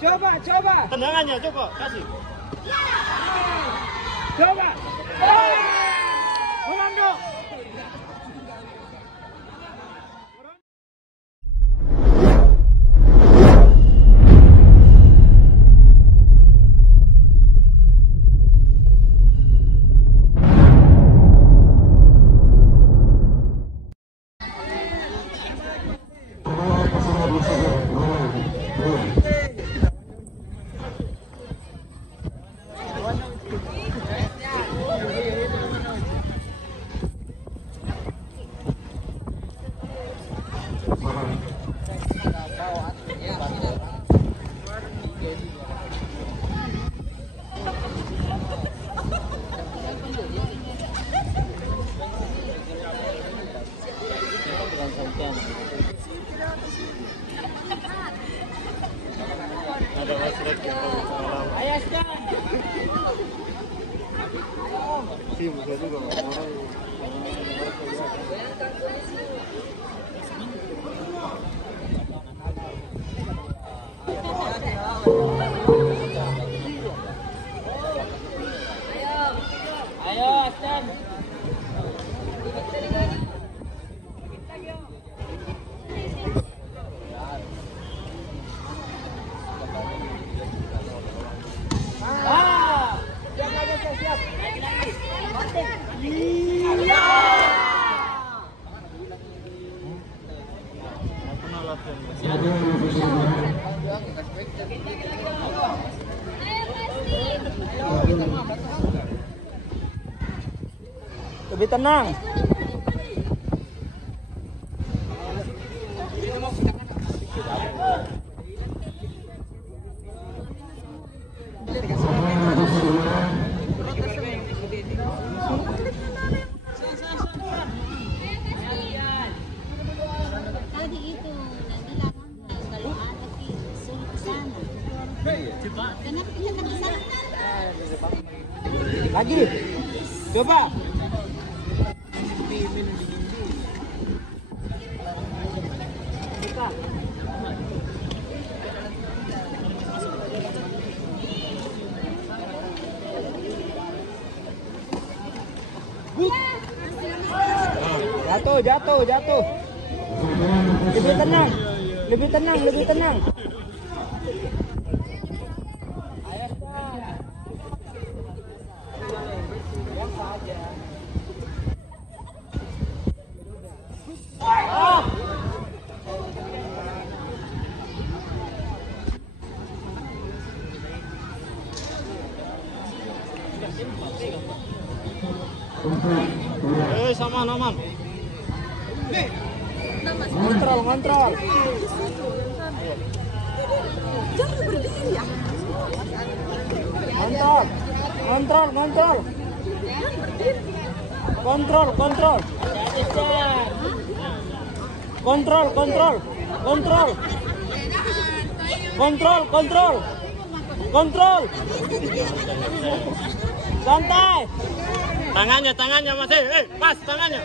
Coba. Tendangannya coba kasih. Coba. Rolando. Lebih tenang. Lagi. Coba. Jatuh. Lebih tenang. Aman. Kontrol. Jangan berdiri ya. Kontrol. Santai. Tangannya masih. Pas tangannya.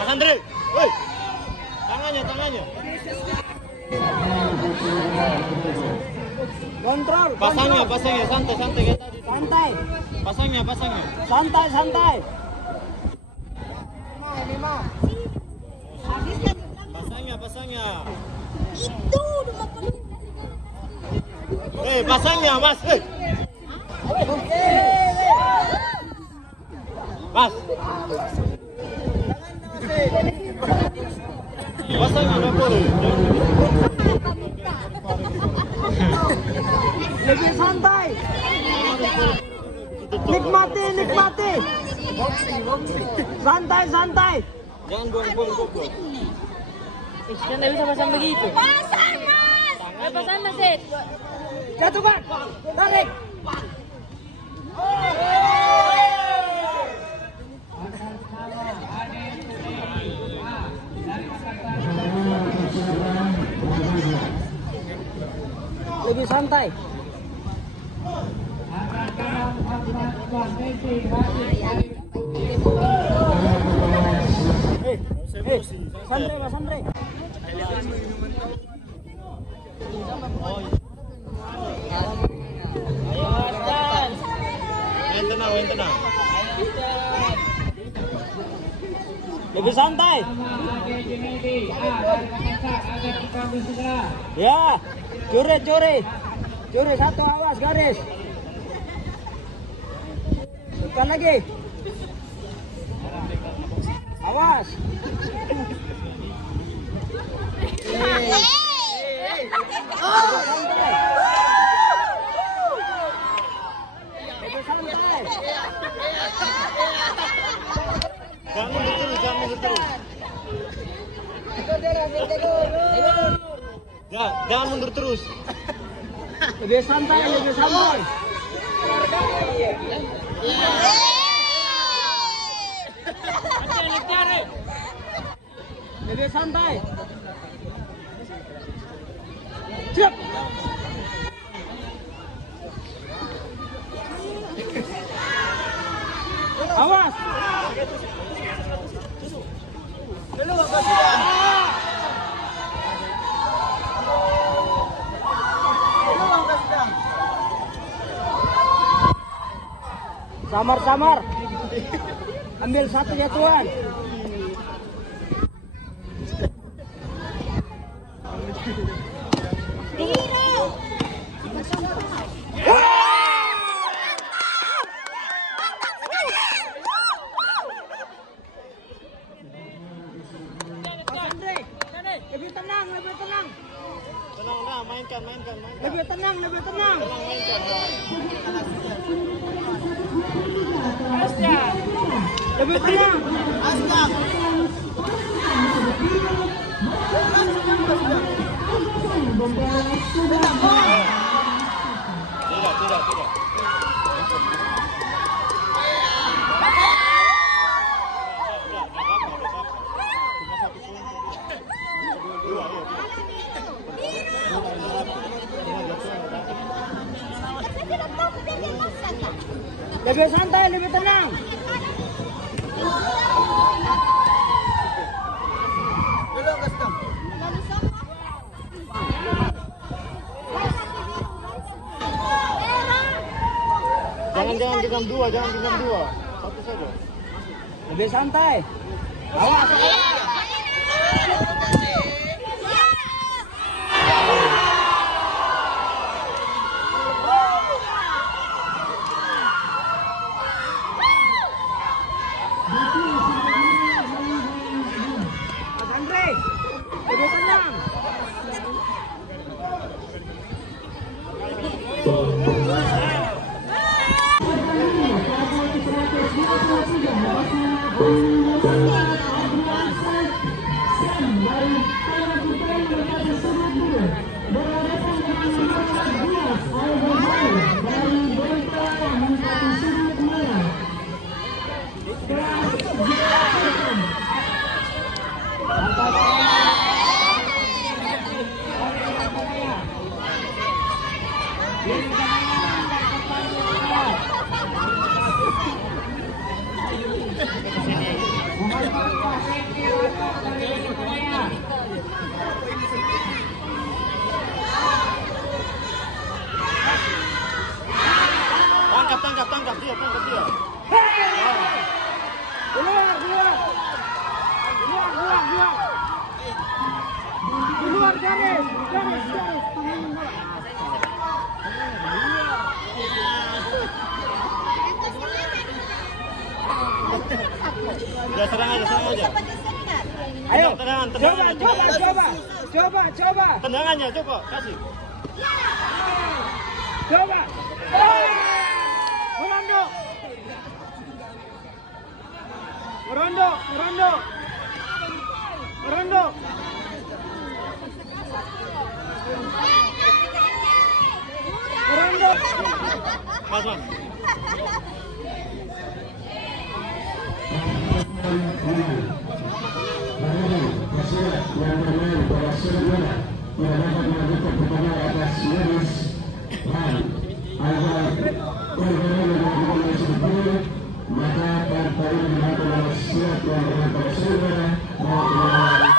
Mas Andre. Tangannya. Kontrol. Pasangnya santai kayak tadi. Santai. Pasangnya. Santai. Pasangnya. Itu udah Pasangnya, Mas. Mas. Pasangnya enggak boleh. Lebih santai. Nikmati. Santai. Jangan buang-buang. Kan nggak bisa pasang begitu. pasang, Mas. Pasang na set. Jatuhkan. Tarik. Lebih santai. santai. Santai mas, santai. Main tenang, main tenang. Lebih santai. Ya, curi satu, awas garis. Tekan lagi. Awas. Lebih santai. Jangan mundur terus, jangan mundur terus. Ya, jangan mundur terus. Lebih santai, lebih santai. Lebih santai. Siap. Awas. Samar-samar. Ambil satu jatuhan. Lebih tenang, lebih tenang. Tenang, dah, mainkan. Lebih tenang, lebih tenang. Mainkan. Lebih tenang. Tidak. Lebih santai, lebih tenang. Jangan genggam dua. Satu saja. Lebih santai. Awas. Mas Andre, lebih tenang. Tangkap dia. Keluar garis. Udah serang aja. Ayo, Tendangan. coba. Tendangannya coba, kasih. Coba. Merondo. Mas. Maka partai ini mengatakan siap yang Nah,